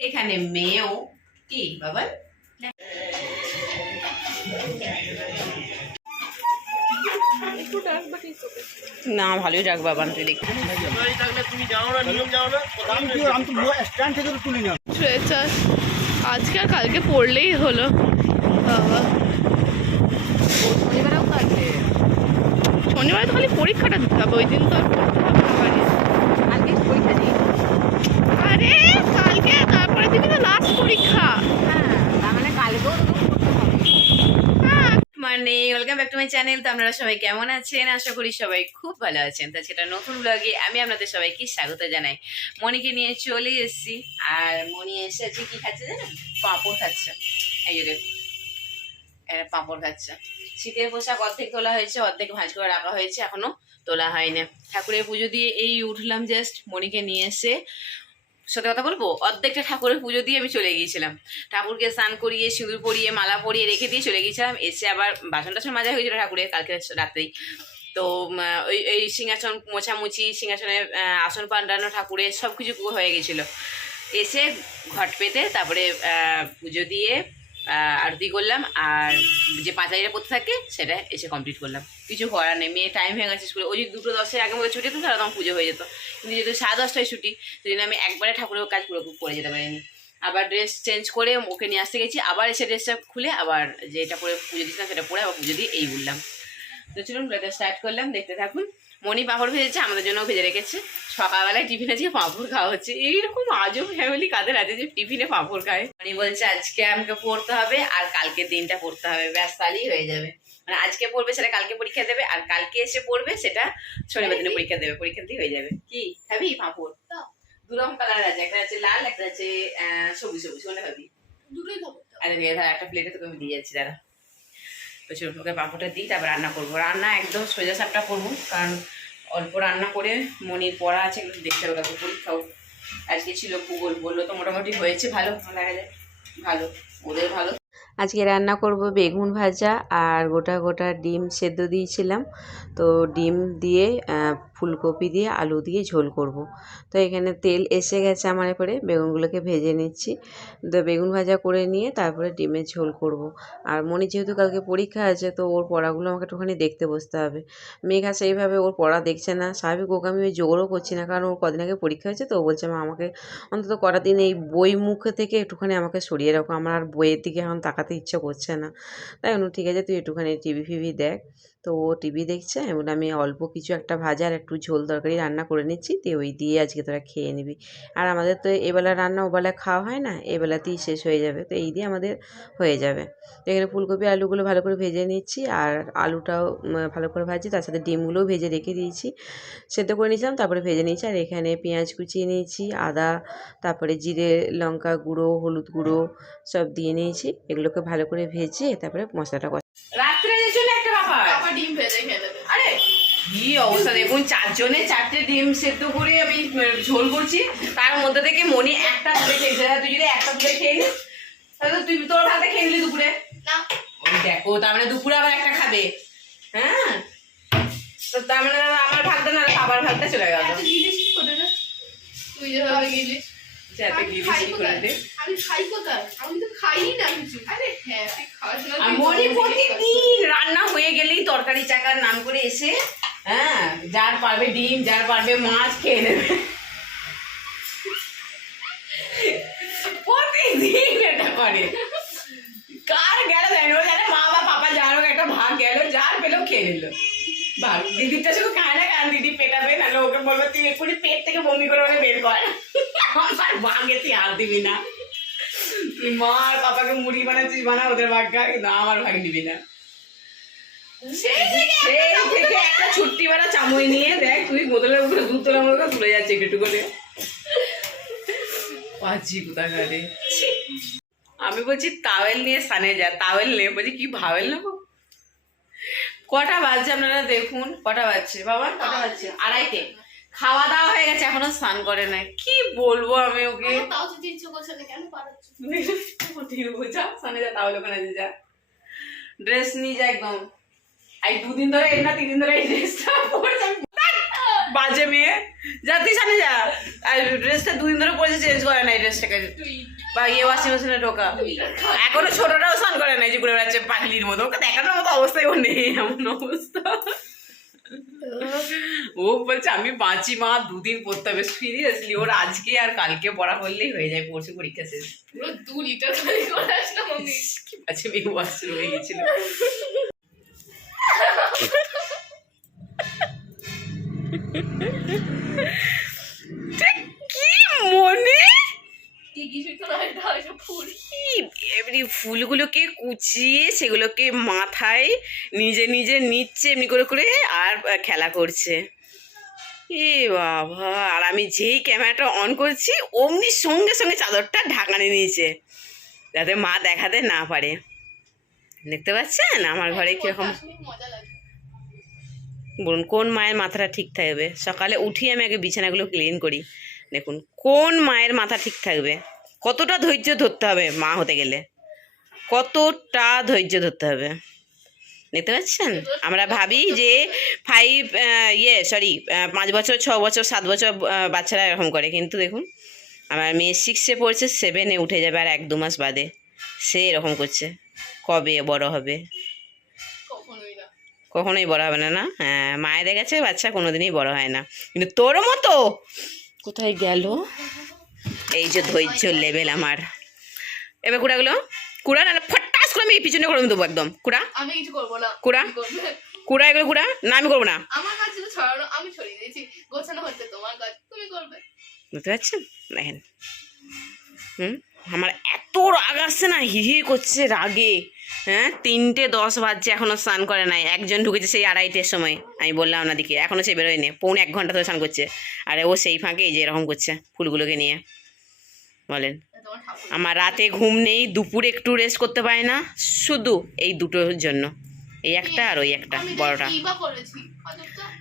এখানে মেয়েও কি বাবা? না ভালোই রাখ বাবা তুই দেখ। ফ্রেচার আজকে আর কালকে পড়লেই হলো। বাবা। শনিবার তো খালি পরীক্ষাটা দিতে হবে ওই দিন তো আর পড়তে হবে না বাড়ি। আরে কালকে তারপরে দিবি তো লাস্ট পরীক্ষা হ্যাঁ ওয়েলকাম চ্যানেল তো আপনারা সবাই কেমন আছেন? আশা করি সবাই খুব ভালো আছেন। তো সেটা নতুন আমি আপনাদের সবাইকে স্বাগত জানাই। নিয়ে এসেছি। আর এসে খাচ্ছে পাঁপড় পাঁপড় শীতের পোশাক অর্ধেক তোলা হয়েছে, অর্ধেক ভাঁজ করে রাখা হয়েছে, এখনও তোলা হয়নি। ঠাকুরের পুজো দিয়ে এই উঠলাম জাস্ট মনিকে নিয়ে এসে। সত্যি কথা বলব? অর্ধেকটা ঠাকুরের পুজো দিয়ে আমি চলে গিয়েছিলাম। ঠাকুরকে স্নান করিয়ে, সিঁদুর পরিয়ে, মালা পরিয়ে রেখে দিয়ে চলে গিয়েছিলাম। এসে আবার বাসন টাসন মাজা হয়েছিল ঠাকুরের কালকে রাত্রেই। তো ওই ওই সিংহাসন মোছামুছি, সিংহাসনে আসন পান্ডানো ঠাকুরের সব কিছু হয়ে গেছিল এসে ঘট পেতে তারপরে পুজো দিয়ে আরতি করলাম, আর যে পাঁচাইটা পড়তে থাকে, সেটা এসে কমপ্লিট করলাম। কিছু করার নেই, মেয়ে টাইম হয়ে গেছে স্কুলে। ওই যে দুটো দশের আগে মধ্যে ছুটি হতো তাহলে তখন পুজো হয়ে যেত। কিন্তু যেহেতু সাড়ে দশটায় ছুটি সেই জন্য আমি একবারে ঠাকুরের কাজ পুরো করে যেতে পারিনি। আবার ড্রেস চেঞ্জ করে ওকে নিয়ে আসতে গেছি, আবার এসে ড্রেসটা খুলে আবার যেটা পরে পুজো দিয়েছিলাম, সেটা পরে আবার পুজো দিয়ে এই বললাম। তো চলুন, ব্লগটা স্টার্ট করলাম, দেখতে থাকুন। মনি পাঁপড় ভেজেছে, আমাদের জন্য ভেজে রেখেছে। সকালবেলায় টিফিনে আজকে পাঁপড় খাওয়া হচ্ছে এইরকম আজও ফ্যামিলি কাদের আছে যে টিফিনে পাঁপড় খায়? মনি বলছে আজকে আমাকে পড়তে হবে আর কালকে দিনটা পড়তে হবে। ব্যাস তাহলেই হয়ে যাবে। মানে আজকে পড়বে সেটা কালকে পরীক্ষা দেবে আর কালকে এসে পড়বে সেটা শনিবার দিনে পরীক্ষা দেবে পরীক্ষা দিয়ে হয়ে যাবে। কি? খাবি পাঁপড়? দু রকম কালার আছে একটা আছে লাল একটা আছে আহ, সবুজ সবুজ কোনটা খাবি? দুটোই খাব। আরে একটা প্লেটে তোকে আমি দিয়ে যাচ্ছি দাঁড়া। তো চলুন ওকে পাঁপড়টা দিই তারপর রান্না করব। রান্না একদম সোজা সাপটা করব কারণ অল্প রান্না করে, মনির পড়া আছে, একটু দেখতে হবে কাউকে পরীক্ষাও আজকে ছিল ভূগোল, বলল তো মোটামুটি হয়েছে ভালো, দেখা যায় ভালো, ওদের ভালো। আজকে রান্না করব বেগুন ভাজা আর গোটা গোটা ডিম সেদ্ধ দিয়েছিলাম। তো ডিম দিয়ে ফুলকপি দিয়ে, আলু দিয়ে ঝোল করব। তো এখানে তেল এসে গেছে আমার এপরে, বেগুনগুলোকে ভেজে নিচ্ছি। তো বেগুন ভাজা করে নিয়ে তারপরে ডিমের ঝোল করব। আর মনি যেহেতু কালকে পরীক্ষা আছে, তো ওর পড়াগুলো আমাকে একটুখানি দেখতে বসতে হবে। মেঘা সেইভাবে ওর পড়া দেখছে না। স্বাভাবিক ওকে আমি ওই জোরও করছি না, কারণ ওর কদিন আগে পরীক্ষা হয়েছে, তো বলছে, মা, আমাকে অন্তত কটা দিন এই বই মুখ থেকে একটুখানি আমাকে সরিয়ে রাখো। আমার আর বইয়ের দিকে এখন তাকাতে ইচ্ছে করছে না। তাই ঠিক আছে তুই একটুখানি টিভি ফিভি দেখ। তো ও টিভি দেখছে বললাম, আমি অল্প কিছু একটা ভাজা আর একটু ঝোল তরকারি রান্না করে নিচ্ছি দিয়ে ওই দিয়ে আজকে তোরা খেয়ে নিবি। আর আমাদের তো এবেলা রান্না ওবেলা খাওয়া হয় না এবেলাতেই শেষ হয়ে যাবে তো এই দিয়ে আমাদের হয়ে যাবে। তো এখানে ফুলকপি আলুগুলো ভালো করে ভেজে নিচ্ছি আর আলুটাও ভালো করে ভাজি তার সাথে ডিমগুলোও ভেজে রেখে দিয়েছি। সেদ্ধ করে নিয়েছিলাম তারপরে ভেজে নিয়েছি আর এখানে পেঁয়াজ কুচিয়ে নিয়েছি আদা তারপরে জিরে লঙ্কা গুঁড়ো হলুদ গুঁড়ো সব দিয়ে নিয়েছি এগুলোকে ভালো করে ভেজে তারপরে মশলাটা অবস্থা দেখুন চারজনে চারটে ডিম সেদ্ধ করে আমি ঝোল করছি। তার মধ্যে থেকে মনি একটা তুলে খেয়েছে তুই যদি একটা তুলে খেয়ে নিস তাহলে তুই তোর ভাতে খেয়ে নিলি দুপুরে। দেখো তার মানে দুপুরে আবার একটা খাবে। হ্যাঁ? তো তার মানে আমার ভাতটা না খাবার ভাতটা চলে গেল। রে? তুই যেভাবে গিলিস আরে হ্যাঁ মনি রান্না হয়ে গেলেই তরকারি চাকার নাম করে এসে হ্যাঁ যার পারবে ডিম, যার পারবে মাছ, খেয়ে নেবে। প্রতিদিন এটা করে। কার গেল জানি জানে মা বা পাপা যার একটা ভাগ গেল, যার পেলেও খেয়ে নিল। ভাগ, দিদিটা শুধু খায় না, কারণ দিদি পেটাবে নাহলে ওকে বলবে, তুই এক্ষুনি পেট থেকে বমি করে ওকে বের কর। আমার ভাগে তুই আর দিবি না। তুই মা আর পাপাকে মুড়ি বানাচ্ছিস, বানা, ওদের ভাগ খা, কিন্তু আমার ভাগ নিবি না। সেই থেকে একটা ছুট্টি বেড়া চামচ নিয়ে দেখ তুই বোতলের উপরে দুধ তোলার মতো তুলে যাচ্ছে একটু করে। পাচ্ছি কোথাকারে। আমি বলছি তাওয়েল নিয়ে সানে যা তাওয়েল নে। বলছি কি ভাওয়েল নেব? কটা বাজছে আপনারা দেখুন কটা বাজছে? বাবা কটা বাজছে? আড়াইটে। খাওয়া দাওয়া হয়ে গেছে এখনও স্নান করে নাই। কি বলব আমি ওকে? না বোঝা যা তাহলে ওখানে যা। ড্রেস নিয়ে যা একদম। এই দুদিন ধরে এই না তিন দিন ধরে এই ড্রেসটা পরে বাজে মেয়ে। যা তুই সামনে যা। আর ড্রেসটা দুদিন ধরে পরেছে চেঞ্জ করে নাই ড্রেসটাকে বা ইয়ে ওয়াশিং মেশিনে ঢোকা। এখনও ছোটটাও স্নান করে নাই যে ঘুরে বেড়াচ্ছে পাগলির মতো। ওকে দেখানোর মতো অবস্থায় ও নেই এমন অবস্থা। ও বলছে আমি বাঁচি মা দুদিন পড়তে হবে। সিরিয়াসলি ওর আজকে আর কালকে পড়া করলেই হয়ে যায় পড়ছে পরীক্ষা শেষ। পুরো দু লিটার করে আসলাম আমি আচ্ছা মেয়ে ওয়াশরুম হয়ে গেছিল কি মনে? এমনি ফুলগুলোকে কুচিয়ে সেগুলোকে মাথায় নিজে নিজে নিচ্ছে এমনি করে করে আর খেলা করছে। এ বাবা আর আমি যেই ক্যামেরাটা অন করছি অমনি সঙ্গে সঙ্গে চাদরটা ঢাকানে নিয়েছে যাতে মা দেখাতে না পারে। দেখতে পাচ্ছেন? আমার ঘরে কীরকম বলুন কোন মায়ের মাথাটা ঠিক থাকবে? সকালে উঠি আমি আগে বিছানাগুলো ক্লিন করি। দেখুন কোন মায়ের মাথা ঠিক থাকবে? কতটা ধৈর্য ধরতে হবে মা হতে গেলে? কতটা ধৈর্য ধরতে হবে? দেখতে পাচ্ছেন? আমরা ভাবি যে ফাইভ ইয়ে সরি পাঁচ বছর ছ বছর সাত বছর বাচ্চারা এরকম করে। কিন্তু দেখুন আমার মেয়ে সিক্সে পড়ছে সেভেনে উঠে যাবে আর এক দু মাস বাদে। সে এরকম করছে। কবে বড় হবে? কখনোই বড় হবে না না? হ্যাঁ মায়েদের কাছে বাচ্চা কোনোদিনই বড় হয় না। কিন্তু তোর মতো? কোথায় গেল? এই যে ধৈর্য লেভেল আমার। এবার কুড়াগুলো কুড়া না ফটাস করে আমি এই পিছনে করে দেবো একদম। কুড়া? আমি কিছু করব না। কুড়া? কুড়া এগুলো কুড়া? না আমি করব না। আমার কাছে ছড়ানো আমি ছড়িয়ে দিয়েছি। গোছানো হচ্ছে তোমার কাজ। তুমি করবে। বুঝতে পারছেন? দেখেন। হুম? আমার এত রাগ আসছে না হি হি করছে রাগে। হ্যাঁ তিনটে দশ বাজছে এখনও স্নান করে নাই। একজন ঢুকেছে সেই আড়াইটের সময়। আমি বললাম ওনাদিকে এখনও সে বেরোয়নি। পৌনে এক ঘণ্টা ধরে স্নান করছে। আরে ও সেই ফাঁকে এই যে এরকম করছে ফুলগুলোকে নিয়ে। বলেন। আমার রাতে ঘুম নেই দুপুরে একটু রেস্ট করতে পারে না শুধু এই দুটোর জন্য। এই একটা আর ওই একটা বড়টা।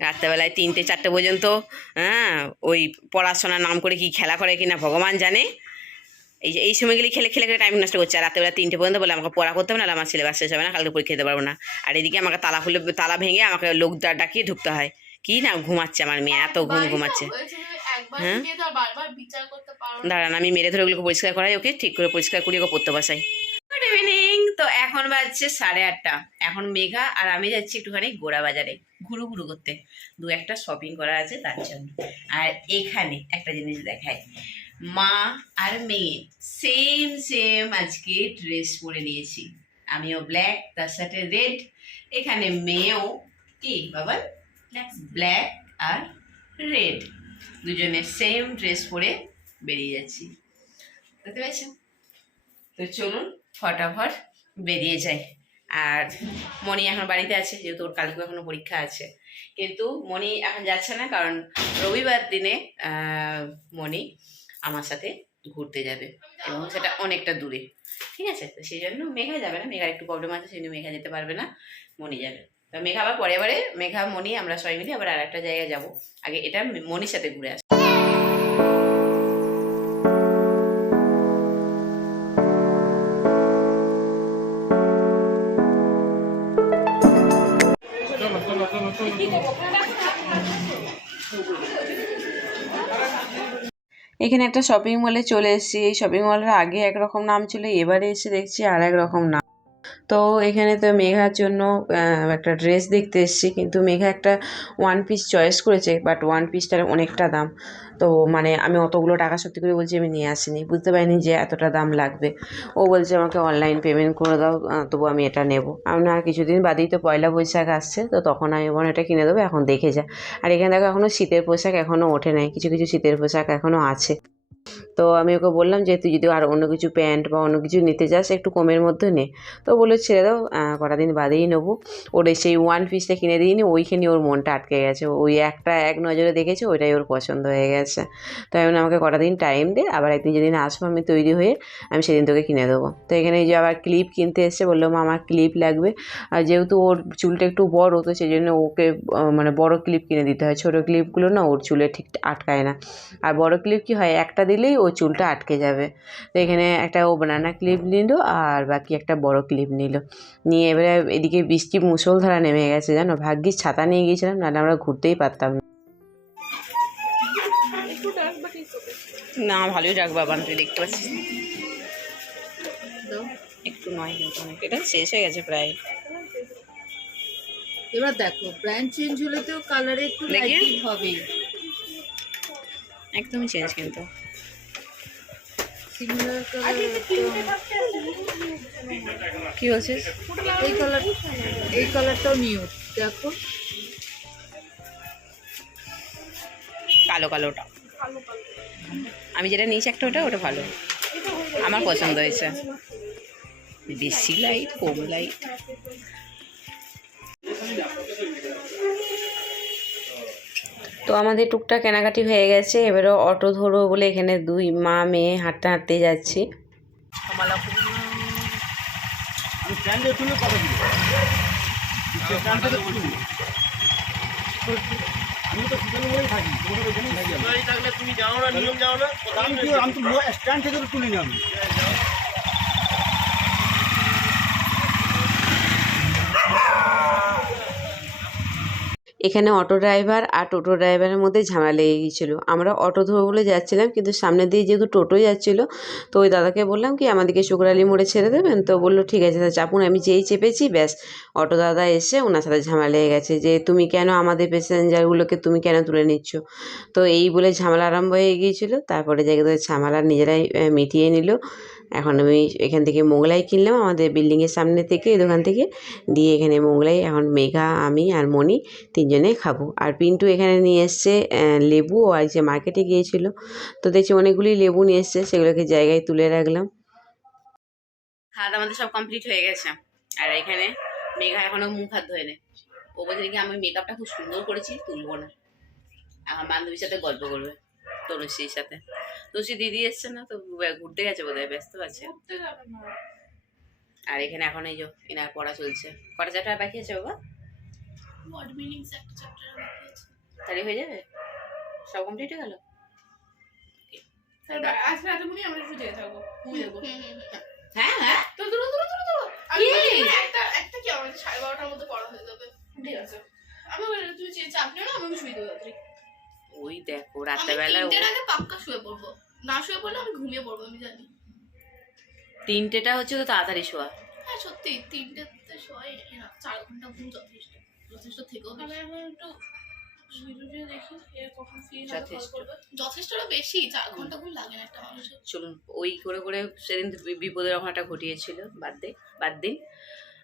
রাত্রেবেলায় তিনটে চারটে পর্যন্ত হ্যাঁ ওই পড়াশোনার নাম করে কি খেলা করে কিনা ভগবান জানে। এই যে এই সময়গুলি খেলে খেলে খেলে টাইম নষ্ট করছে। আর রাত্রেবেলা তিনটে পর্যন্ত বলে আমাকে পড়া করতে হবে না আমার সিলেবাস শেষ হবে না কালকে পরীক্ষা দিতে পারব না। আর এদিকে আমাকে তালা খুলে তালা ভেঙে আমাকে লোক ডাকিয়ে ঢুকতে হয়। কি না ঘুমাচ্ছে আমার মেয়ে এত ঘুম ঘুমাচ্ছে। হ্যাঁ? দাঁড়ান আমি মেরে ধরে ওগুলোকে পরিষ্কার করাই ওকে ঠিক করে পরিষ্কার করি ওকে পড়তে বসাই। গুড ইভিনিং তো এখন বাজছে সাড়ে আটটা। এখন মেঘা আর আমি যাচ্ছি একটুখানি গোড়া বাজারে ঘুরু ঘুরু করতে। দু একটা শপিং করা আছে তার জন্য। আর এখানে একটা জিনিস দেখায় মা আর মেয়ে সেম সেম আজকে ড্রেস পরে নিয়েছি। আমিও ব্ল্যাক তার সাথে রেড এখানে মেয়েও কি বাবা? ব্ল্যাক আর রেড দুজনে সেম ড্রেস পরে বেরিয়ে যাচ্ছি। বুঝতে পেরেছেন তো চলুন ফটাফট বেরিয়ে যাই। আর মণি এখন বাড়িতে আছে যেহেতু ওর কালকে এখনও পরীক্ষা আছে। কিন্তু মণি এখন যাচ্ছে না কারণ রবিবার দিনে মণি আমার সাথে ঘুরতে যাবে এবং সেটা অনেকটা দূরে। ঠিক আছে? তো সেই জন্য মেঘা যাবে না। মেঘার একটু প্রবলেম আছে সেই জন্য মেঘা যেতে পারবে না মনি যাবে। তো মেঘা আবার পরে বারে মেঘা মনি আমরা সবাই মিলে আবার আর একটা জায়গায় যাব। আগে এটা মনির সাথে ঘুরে আসব এখানে একটা শপিং মলে চলে এসেছি। এই শপিং মলের আগে একরকম নাম ছিল, এবারে এসে দেখছি আর এক রকম নাম। তো এখানে তো মেঘার জন্য একটা ড্রেস দেখতে এসেছি। কিন্তু মেঘা একটা ওয়ান পিস চয়েস করেছে বাট ওয়ান পিসটার অনেকটা দাম। তো মানে আমি অতগুলো টাকা সত্যি করে বলছি আমি নিয়ে আসিনি। বুঝতে পারিনি যে এতটা দাম লাগবে। ও বলছে, আমাকে অনলাইন পেমেন্ট করে দাও তবু আমি এটা নেব। আমি না আর কিছুদিন বাদেই তো পয়লা বৈশাখ আসছে, তো তখন আমি বললাম, এটা কিনে দেবো, এখন দেখে যা। আর এখানে দেখো এখনও শীতের পোশাক এখনও ওঠে নাই। কিছু কিছু শীতের পোশাক এখনও আছে। তো আমি ওকে বললাম যে তুই যদি আর অন্য কিছু প্যান্ট বা অন্য কিছু নিতে চাস একটু কমের মধ্যে নে। তো বলল ছেড়ে দাও কটা দিন বাদেই নেব। ওর সেই ওয়ান পিসটা কিনে দিইনি ওইখানে ওর মনটা আটকে গেছে। ওই একটা এক নজরে দেখেছে ওইটাই ওর পছন্দ হয়ে গেছে। তো বললাম, আমাকে কটা দিন টাইম দে আবার একদিন যেদিন আসব আমি তৈরি হয়ে আমি সেদিন তোকে কিনে দেবো। তো এখানে যে আবার ক্লিপ কিনতে এসছে বলল মা আমার ক্লিপ লাগবে। আর যেহেতু ওর চুলটা একটু বড় তো সেই জন্য ওকে মানে বড় ক্লিপ কিনে দিতে হয়। ছোটো ক্লিপগুলো না ওর চুলে ঠিক আটকায় না। আর বড় ক্লিপ কি হয় একটা দিলেই ও ওই চুলটা আটকে যাবে। তো এখানে একটা ও বানানা ক্লিপ নিল আর বাকি একটা বড় ক্লিপ নিল। নিয়ে এবারে এদিকে বৃষ্টি মুসলধারা নেমে গেছে জানো? ভাগ্যিস ছাতা নিয়ে গিয়েছিলাম নাহলে আমরা ঘুরতেই পারতাম না। ভালোই যাক বাবান তুই দেখতে পাচ্ছিস একটু নয় কিন্তু এটা শেষ হয়ে গেছে প্রায়। এবার দেখো ব্র্যান্ড চেঞ্জ হলে তো কালারে একটু হবে একদমই চেঞ্জ কিন্তু। কি বলছিস এই কালার এই কালারটাও নিউ দেখো। কালো কালোটা। আমি যেটা নিয়েছি একটা, ওটা ওটা ভালো। আমার পছন্দ হয়েছে। বেশি লাইট কম লাইট তো আমাদের টুকটাক কেনাকাটি হয়ে গেছে এবারে অটো ধরবো বলে এখানে দুই মা মেয়ে হাঁটতে হাঁটতে যাচ্ছি। আমি তো আমি তো স্ট্যান্ড থেকে। তো তুলিনি এখানে অটো ড্রাইভার আর টোটো ড্রাইভারের মধ্যে ঝামেলা লেগে গিয়েছিল। আমরা অটো ধরবো বলে যাচ্ছিলাম, কিন্তু সামনে দিয়ে যেহেতু টোটো যাচ্ছিল, তো ওই দাদাকে বললাম কি, আমাদেরকে শুকরালি মোড়ে ছেড়ে দেবেন? তো বলল, ঠিক আছে চাপুন, আমি যেই চেপেছি, ব্যাস। অটো দাদা এসে ওনার সাথে ঝামেলা লেগে গেছে, যে তুমি কেন আমাদের প্যাসেঞ্জারগুলোকে তুমি কেন তুলে নিচ্ছ? তো এই বলে ঝামেলা আরম্ভ হয়ে গিয়েছিল, তারপরে জায়গা ঝামেলা নিজেরাই মিটিয়ে নিল। এখন আমি এখান থেকে মোগলাই কিনলাম, আমাদের বিল্ডিংয়ের সামনে থেকে, এই দোকান থেকে। দিয়ে এখানে মোগলাই, এখন মেঘা, আমি আর মণি তিনজনে খাব। আর পিন্টু এখানে নিয়ে এসছে লেবু, ও যে মার্কেটে গিয়েছিল। তো দেখছি অনেকগুলি লেবু নিয়ে এসছে, সেগুলোকে জায়গায় তুলে রাখলাম। খাওয়া আমাদের সব কমপ্লিট হয়ে গেছে। আর এখানে মেঘা এখনও মুখ হাত ধোয় ও বলছে নাকি আমি মেকআপটা খুব সুন্দর করেছি, তুলবো না। আমার বান্ধবীর সাথে গল্প করবে, তনুশ্রীর সাথে। তনুশ্রী দিদি এসছে না তো ঘুরতে গেছে বোধহয় ব্যস্ত আছে। আর এখানে এখন এই যে এনার পড়া চলছে। কটা চারটা বাকি আছে বাবা? তাহলে হয়ে যাবে? সব কমপ্লিট হয়ে গেল? আজকে রাতে মনে আমরা একটু যেতে থাকব। হ্যাঁ হ্যাঁ। তো ধরো ধরো ধরো ধরো আমি বলি, একটা একটা কি সাড়ে বারোটার মধ্যে পড়া হয়ে যাবে। ঠিক আছে। আমি তুমি চাপ নিও না আমি শুয়ে দেবো ওই দেখো রাত্রেবেলা আগে পাক্কা শুয়ে পড়ব। না শুয়ে পড়লে আমি ঘুমিয়ে পড়ব আমি জানি। তিনটেটা হচ্ছে তো তাড়াতাড়ি শোয়া। হ্যাঁ সত্যি তিনটেতে শোয়াই না। চার ঘণ্টা ঘুম যথেষ্ট যথেষ্ট থেকেও আমি এখন একটু দেখি কখন ফ্রি যথেষ্ট। যথেষ্টটা বেশি চার ঘণ্টা ঘুম লাগে না একটা মানুষের। চলুন ওই করে করে সেদিন বি- বিপদের ওখানটা ঘটিয়েছিল বাদ দে বাদ দিন।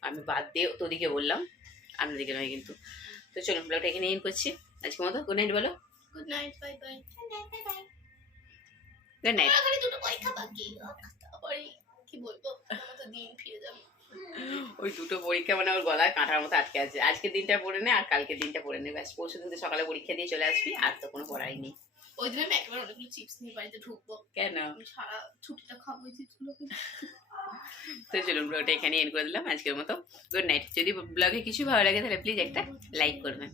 আমি বাদ দিয়ে তোদিকে বললাম আপনাদিকে নয় কিন্তু। তো চলুন ব্লগটা এখানে ইন করছি। আজকে মতো গুড নাইট বলো। Good night bye bye good night আমার খালি দুটো পরীক্ষা বাকি। তারপরে কি বলব? আমার তো দিন ফিরে যাবে। ওই দুটো পরীক্ষা মানে ওর গলায় কাঁটার মতো আটকে আছে। আজকে দিনটা পড়ে নে আর কালকে দিনটা পড়ে নে। ব্যাস পরশু দিন তো সকালে পরীক্ষা দিয়ে চলে আসবি আর তো কোনো পড়াই নেই। ওই দিন আমি একেবারে অনেকগুলো চিপস নিয়ে বাড়িতে ঢুকবো। কেন? সারা ছুটিটা খাব ওই চিপসগুলো। তো চলুন ব্লগটা এখানে এন্ড করে দিলাম। আজকের মতো গুড নাইট যদি ব্লগে কিছু ভালো লাগে তাহলে প্লিজ একটা লাইক করবেন।